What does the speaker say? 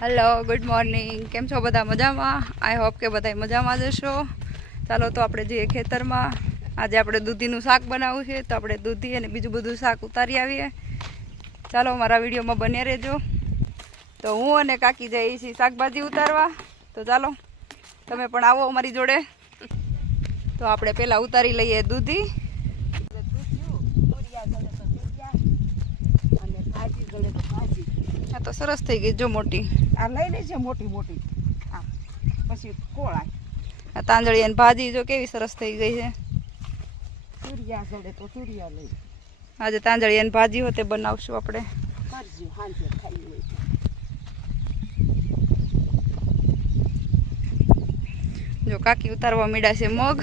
Hello good morning, કેમ છો બધા? મજામાં? આઈ હોપ કે બધા મજામાં જ હશો. ચાલો તો આપણે જઈએ ખેતરમાં. આજે આપણે દૂધીનું શાક બનાવવું છે, તો આપણે દૂધી અને બીજું બધું શાક ઉતારી આવીએ. ચાલો મારા વિડીયોમાં બન્યા રહેજો. તો હું અને કાકી જઈએ છીએ શાકભાજી ઉતારવા. તો ચાલો તમે પણ આવો અમારી જોડે. તો આપણે પહેલાં ઉતારી લઈએ દૂધી. આ તો સરસ થઈ ગઈ જો મોટી. આ લઈ લે છે મોટી મોટી. આ પછી કોળા આ તાંદળી અને ભાજી જો કેવી સરસ થઈ ગઈ છે. સૂર્યા જડે તો સૂર્યા લઈ આજે તાંદળી અને ભાજી હોતે બનાવશું આપણે. કરજો હાંજે ખાઈ હોય. જો કાકી ઉતારવા મીડા છે મગ.